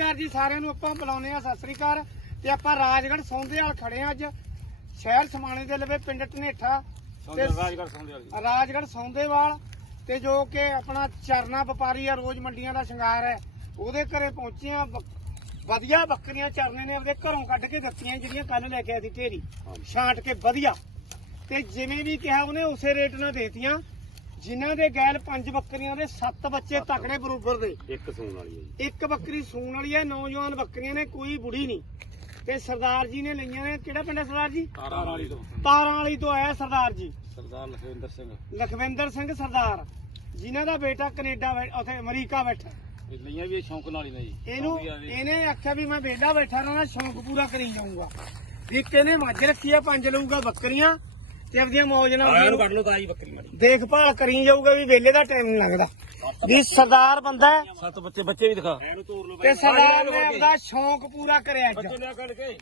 ਅਕਾਲ ਜੀ ਸਾਰਿਆਂ ਨੂੰ ਆਪਾਂ ਬੁਲਾਉਨੇ ਆ ਸਤਿ ਸ੍ਰੀ ਅਕਾਲ। ਤੇ ਆਪਾਂ ਰਾਜਗੜ੍ਹ ਸੌਂਦੇ ਵਾਲ ਖੜੇ ਆ ਅੱਜ। ਸ਼ਹਿਰ ਸਮਾਣੇ ਦੇ ਲਵੇ ਪਿੰਡ ਢਨੇਠਾ। ਤੇ ਰਾਜਗੜ੍ਹ ਸੌਂਦੇ ਵਾਲੀ ਰਾਜਗੜ੍ਹ ਸੌਂਦੇਵਾਲ ਤੇ ਜੋ ਕਿ ਆਪਣਾ ਚਰਨਾ ਵਪਾਰੀ ਆ ਰੋਜ਼ ਮੰਡੀਆਂ ਦਾ ਸ਼ਿੰਗਾਰ ਹੈ ਉਹਦੇ ਘਰੇ ਪਹੁੰਚੇ ਆ ਵਧੀਆ ਬੱਕਰੀਆਂ ਚਰਨੇ ਨੇ ਆਪਦੇ ਘਰੋਂ ਕੱਢ ਕੇ ਦਿੱਤੀਆਂ ਜਿਹੜੀਆਂ ਕੱਲ ਲੈ ਕੇ ਆਈ ਸੀ ਢੇਰੀ। ਛਾਂਟ ਕੇ ਵਧੀਆ। ਤੇ ਜਿਵੇਂ ਵੀ ਕਿਹਾ ਉਹਨੇ ਉਸੇ ਰੇਟ ਨਾਲ ਦੇਤੀਆਂ। ਜਿਨ੍ਹਾਂ ਦੇ ਗੈਲ ਪੰਜ ਬੱਕਰੀਆਂ ਦੇ ਸੱਤ ਬੱਚੇ ਤਕੜੇ ਬਰੋਬਰ ਦੇ। ਇੱਕ ਸੂਣ ਵਾਲੀ ਹੈ ਜੀ। ਇੱਕ ਬੱਕਰੀ ਸੂਣ ਵਾਲੀ ਹੈ ਨੌਜਵਾਨ ਬੱਕਰੀਆਂ ਨੇ ਕੋਈ ਬੁੜੀ ਨਹੀਂ। ਤੇ ਸਰਦਾਰ ਜੀ ਨੇ ਲਈਆਂ ਨੇ ਕਿਹੜਾ ਪਿੰਡ ਹੈ ਸਰਦਾਰ ਜੀ? ਤਾਰਾਂ ਵਾਲੀ ਤੋਂ। ਤਾਰਾਂ ਵਾਲੀ ਤੋਂ ਆਇਆ ਸਰਦਾਰ ਜੀ। ਸਰਦਾਰ ਲਖਵਿੰਦਰ ਸਿੰਘ। ਲਖਵਿੰਦਰ ਸਿੰਘ ਸਰਦਾਰ ਜਿਨ੍ਹਾਂ ਦਾ ਬੇਟਾ ਕੈਨੇਡਾ ਉੱਥੇ ਅਮਰੀਕਾ ਬੈਠਾ। ਇਹ ਲਈਆਂ ਵੀ ਇਹ ਸ਼ੌਂਕ ਨਾਲ ਹੀ ਨੇ ਜੀ। ਇਹਨੂੰ ਇਹਨੇ ਆਖਿਆ ਵੀ ਮੈਂ ਵਿਹਲਾ ਬੈਠਾ ਰਹਿਣਾ ਸ਼ੌਂਕ ਪੂਰਾ ਕਰੀ ਜਾਊਂਗਾ। ਇੱਕ ਇਹਨੇ ਮੱਝ ਰੱਖੀ ਆ ਪੰਜ ਲਊਗਾ ਬੱਕਰੀਆਂ। ਤੇ ਆਪਦੀਆਂ ਮੌਜ ਨਾਲ ਆਇਆ ਨੂੰ ਕੱਢ ਲਓ ਤਾਜੀ ਬੱਕਰੀ ਮਾੜੀ ਦੇਖਭਾਲ ਕਰੀ ਜਾਊਗਾ ਵੀ ਵਿਹਲੇ ਦਾ ਟਾਈਮ ਨਹੀਂ ਲੱਗਦਾ। ਵੀ ਸਰਦਾਰ ਬੰਦਾ ਹੈ। ਸੱਤ ਬੱਚੇ ਬੱਚੇ ਵੀ ਦਿਖਾ। ਇਹਨੂੰ ਤੋੜ ਲਓ ਤੇ ਸਰਦਾਰ ਨੇ ਆਪਦਾ ਸ਼ੌਂਕ ਪੂਰਾ ਕਰਿਆ ਅੱਜ। ਬੱਚੇ ਲਿਆ ਕੱਢ ਕੇ।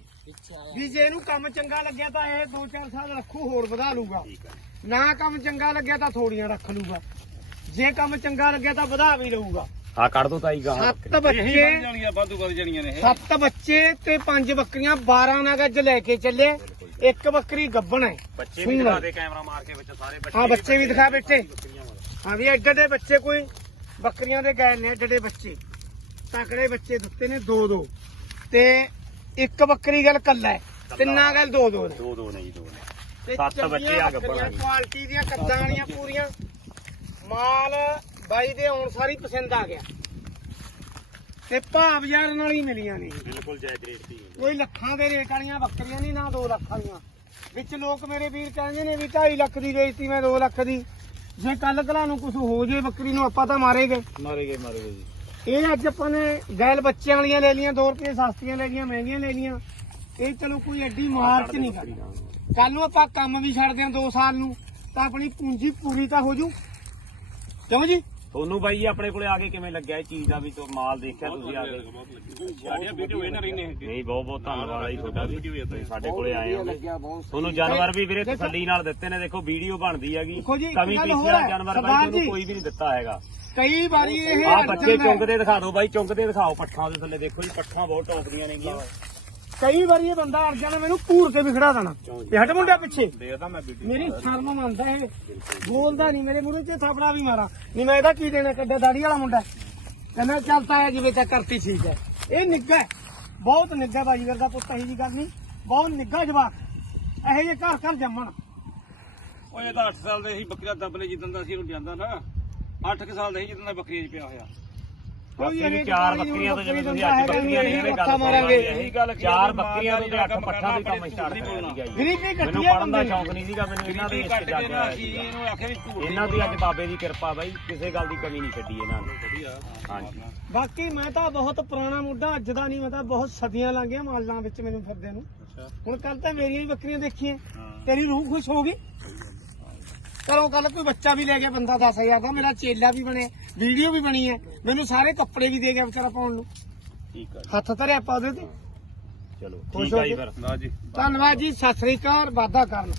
ਵੀ ਜੇ ਇਹਨੂੰ ਕੰਮ ਚੰਗਾ ਲੱਗਿਆ ਤਾਂ ਇਹ 2-4 ਸਾਲ ਰੱਖੂ ਹੋਰ ਵਧਾ ਲੂਗਾ ਨਾ ਕੰਮ ਚੰਗਾ ਲੱਗਿਆ ਤਾਂ ਥੋੜੀਆਂ ਰੱਖ ਲੂਗਾ ਜੇ ਕੰਮ ਚੰਗਾ ਲੱਗਿਆ ਤਾਂ ਵਧਾ ਵੀ ਲਊਗਾ। ਹਾਂ ਕੱਢ ਦੋ ਤਾਈ ਗਾਹਾਂ ਸੱਤ ਬੱਚੇ ਜਾਣੀਆਂ ਵਾਧੂ ਵੱਧ ਜਾਣੀਆਂ ਨੇ ਸੱਤ ਬੱਚੇ ਤੇ ਪੰਜ ਬੱਕਰੀਆਂ 12 ਨਗ ਅੱਜ ਲੈ ਕੇ ਚੱਲੇ। ਇੱਕ ਬੱਕਰੀ ਗੱਬਣ ਹੈ। ਬੱਚੇ ਵੀ ਦਿਖਾ। ਦੇ ਕੈਮਰਾ ਮਾਰ ਕੇ ਵਿੱਚ ਸਾਰੇ ਬੱਚੇ ਹਾਂ ਬੱਚੇ ਵੀ ਦਿਖਾ ਬੈਠੇ ਹਾਂ ਵੀ ਐਡੇ ਐਡੇ ਬੱਚੇ ਕੋਈ ਬੱਕਰੀਆਂ ਦੇ ਗਏ ਨੇ ਐਡੇ ਬੱਚੇ। ਤਕੜੇ ਬੱਚੇ ਦਿੱਤੇ ਨੇ ਦੋ ਦੋ। ਤੇ ਇੱਕ ਬੱਕਰੀ ਗੱਲ ਕੱਲਾ ਹੈ। ਤਿੰਨਾਂ ਗੱਲ ਦੋ ਦੋ ਨੇ। ਦੋ ਦੋ ਨੇ ਜੀ ਦੋ ਨੇ। ਸੱਤ ਬੱਚੇ ਆ ਵਾਲੀ। ਕੁਆਲਿਟੀ ਦੀਆਂ ਕੱਦਾਂ ਵਾਲੀਆਂ ਪੂਰੀਆਂ। ਮਾਲ ਬਾਈ ਦੇ ਆਉਣ ਸਾਰੀ ਪਸੰਦ ਆ ਗਿਆ। ਤੇ ਭਾਵ ਯਾਰ ਨਾਲ ਹੀ ਮਿਲੀਆਂ ਨੇ। ਬਿਲਕੁਲ ਜਾਇਜ਼ ਰੇਟ ਦੀ ਕੋਈ ਲੱਖਾਂ ਦੇ ਰੇਟ ਵਾਲੀਆਂ ਬੱਕਰੀਆਂ ਨਹੀਂ ਨਾ 2 ਲੱਖ ਵਾਲੀਆਂ। ਵਿੱਚ ਲੋਕ ਮੇਰੇ ਵੀਰ ਕਹਿੰਦੇ ਨੇ ਵੀ 2.5 ਲੱਖ ਦੀ ਵੇਚਤੀ ਮੈਂ 2 ਲੱਖ ਦੀ। ਜੇ ਕੱਲ ਕਲਾ ਨੂੰ ਕੁਝ ਹੋ ਜੇ ਬੱਕਰੀ ਨੂੰ ਆਪਾਂ ਤਾਂ ਮਾਰੇਗੇ ਮਾਰੇ ਗਏ ਮਾਰੇ ਗਏ ਜੀ। ਇਹ ਅੱਜ ਆਪਾਂ ਨੇ ਗੈਲ ਬੱਚਿਆਂ ਵਾਲੀਆਂ ਲੈ ਲਈਆਂ 2 ਰੁਪਏ ਸਸਤੀਆਂ ਲੈ ਲਈਆਂ ਮਹਿੰਗੀਆਂ ਲੈ ਲਈਆਂ। ਇਹ ਚਲੋ ਕੋਈ ਐਡੀ ਮਾਰਚ ਨਹੀਂ ਕਰਦਾ। ਕੱਲ ਨੂੰ ਆਪਾਂ ਕੰਮ ਵੀ ਛੱਡਦੇ ਹਾਂ 2 ਸਾਲ ਨੂੰ ਤਾਂ ਆਪਣੀ ਪੂੰਜੀ ਪੂਰੀ ਤਾਂ ਹੋ ਜੂ। ਕਿਉਂ ਜੀ? ਤੁਹਾਨੂੰ ਬਾਈ ਆਪਣੇ ਕੋਲੇ ਆ ਕੇ ਕਿਵੇਂ ਲੱਗਿਆ ਇਹ ਚੀਜ਼ ਦਾ ਵੀ ਤੋ ਮਾਲ ਦੇਖਿਆ ਤੁਸੀਂ ਆ ਕੇ? ਸਾਡੀਆਂ ਵੀਡੀਓ ਇਹਨਾਂ ਰਹੀ ਨੇ ਨਹੀਂ ਬਹੁਤ ਬਹੁਤ ਧੰਨਵਾਦ ਆ ਜੀ ਤੁਹਾਡਾ ਵੀ। ਤੁਸੀਂ ਸਾਡੇ ਕੋਲੇ ਆਏ ਹੋ ਤੁਹਾਨੂੰ ਜਾਨਵਰ ਵੀ ਵੀਰੇ ਤਸੱਲੀ ਨਾਲ ਦਿੱਤੇ ਨੇ ਦੇਖੋ ਵੀਡੀਓ ਬਣਦੀ ਹੈਗੀ। ਕਮੀ ਗੱਲ ਪੀਸ ਹੋਰ ਵਾਲਾ ਹੈ, ਜਾਨਵਰ ਬਾਈ ਤੁਹਾਨੂੰ। ਕੋਈ ਵੀ ਨਹੀਂ ਦਿੱਤਾ ਹੈਗਾ। ਕਈ ਵਾਰੀ ਇਹ ਆ ਬੱਚੇ। ਚੁੰਗਦੇ ਦਿਖਾ ਦਿਓ ਬਾਈ ਚੁੰਗਦੇ ਦਿਖਾਓ ਪੱਠਾਂ ਦੇ ਥੱਲੇ। ਦੇਖੋ ਜੀ ਪੱਠਾਂ ਬਹੁਤ ਟੌਪਦੀਆਂ ਨੇਗੀਆਂ। ਕਈ ਵਾਰੀ ਇਹ ਬੰਦਾ ਅੜ ਜਾਣਾ ਮੈਨੂੰ ਪੂਰ ਕੇ ਵੀ ਖੜਾ ਦੇਣਾ ਇਹ ਹਟ ਮੁੰਡਿਆ ਪਿੱਛੇ। ਦੇਖਦਾ ਮੈਂ ਵੀਡੀਓ ਮੇਰੀ ਸ਼ਰਮ ਮੰਨਦਾ ਇਹ। ਬੋਲਦਾ ਨਹੀਂ ਮੇਰੇ ਮੂਹਰੇ ਤੇ ਥਾਪੜਾ ਵੀ ਮਾਰਾ। ਨਹੀਂ ਮੈਂ ਇਹਦਾ ਕੀ ਦੇਣਾ ਕੱਡਾ ਦਾੜੀ ਵਾਲਾ ਮੁੰਡਾ। ਕਹਿੰਦਾ ਚੱਲਦਾ ਹੈ ਜਿਵੇਂ ਤਾਂ ਕਰਤੀ ਠੀਕ ਹੈ। ਇਹ ਨਿੱਗਾ ਹੈ। ਬਹੁਤ ਨਿੱਗਾ ਬਾਜੀ ਵਰਗਾ ਪੁੱਤ ਇਹੀ ਜੀ ਗੱਲ ਨਹੀਂ। ਬਹੁਤ ਨਿੱਗਾ ਜਵਾਕ। ਇਹੋ ਜਿਹੇ ਘਰ ਘਰ ਜੰਮਣ। ਉਹ ਇਹ ਤਾਂ 8 ਸਾਲ ਦੇ ਸੀ ਬੱਕਰੀਆਂ ਦਬਲੇ ਜਿੱਦਣ ਦਾ ਸੀ ਉਹਨੂੰ ਜਾਂਦਾ ਨਾ। 8 ਕਿ ਸਾਲ ਦੇ ਸੀ ਜਿੱਦਣ ਦਾ ਬੱਕਰੀਆਂ 'ਚ ਪਿਆ ਹੋਇਆ। ਬਾਕੀ ਇਹ ਵੀ ਚਾਰ ਬੱਕਰੀਆਂ ਤੋਂ ਜਿਵੇਂ ਤੁਸੀਂ ਅੱਜ ਬੱਕਰੀਆਂ ਨੇ ਇਹਦੇ ਮੱਥਾ ਗੱਲ ਮਾਰਾਂਗੇ। ਇਹੀ ਗੱਲ ਚਾਰ ਬੱਕਰੀਆਂ ਤੋਂ ਤੇ ਅੱਠ ਪੱਠਾਂ ਤੋਂ ਹੀ ਕੰਮ ਸਟਾਰਟ ਬੋਲਣਾ। ਕਰਿਆ ਜੀ। ਗਰੀਬੀ ਮੈਨੂੰ ਕੱਟੀ ਹੈ ਪੜਨ ਦਾ ਬੰਦੇ ਸ਼ੌਂਕ ਨਹੀਂ ਸੀਗਾ ਮੈਨੂੰ ਇਹਨਾਂ ਦੇ ਕੱਟ ਰਿਸ਼ਤੇ ਕੇ ਜਾ ਨਾ ਕੇ ਅਸੀਂ ਇਹਨੂੰ ਆਖਿਆ ਵੀ ਝੂਠ ਇਹਨਾਂ ਦੀ ਅੱਜ ਬਾਬੇ ਦੀ ਕਿਰਪਾ ਬਾਈ ਕਿਸੇ ਗੱਲ ਦੀ ਕਮੀ ਨਹੀਂ ਛੱਡੀ ਇਹਨਾਂ ਨੇ। ਵਧੀਆ। ਹਾਂਜੀ। ਬਾਕੀ ਮੈਂ ਤਾਂ ਬਹੁਤ ਪੁਰਾਣਾ ਮੁੱਢਾ ਅੱਜ ਦਾ ਨਹੀਂ ਮੈਂ ਤਾਂ ਬਹੁਤ ਸਦੀਆਂ ਲੰਘ ਗਈਆਂ ਮਾਲਾਂ ਵਿੱਚ ਮੈਨੂੰ ਫਿਰਦੇ ਨੂੰ। ਹੁਣ ਕੱਲ ਤਾਂ ਮੇਰੀਆਂ ਹੀ ਬੱਕਰੀਆਂ ਦੇਖੀਆਂ। ਤੇਰੀ ਰੂਹ ਖੁਸ਼ ਹੋ ਗਈ? ਚਲੋ ਕੱਲ ਕੋਈ ਬੱਚਾ ਵੀ ਲੈ ਗਿਆ ਬੰਦਾ 10000 ਦਾ ਮੇਰਾ ਚੇਲਾ ਵੀ ਬਣਿਆ ਵੀਡੀਓ ਵੀ ਬਣੀ ਹੈ ਮੈਨੂੰ ਸਾਰੇ ਕੱਪੜੇ ਵੀ ਦੇ ਗਿਆ ਵਿਚਾਰਾ ਪਾਉਣ ਨੂੰ। ਠੀਕ ਹੈ ਹੱਥ ਧਰਿਆ ਆਪਾਂ ਉਹਦੇ ਤੇ। ਚਲੋ ਠੀਕ ਹੈ ਹੋ ਜੀ ਕੇ? ਫਿਰ। ਨਾ ਜੀ। ਧੰਨਵਾਦ ਜੀ ਸਤਿ ਸ੍ਰੀ ਅਕਾਲ ਵਾਦਾ ਕਰਨ।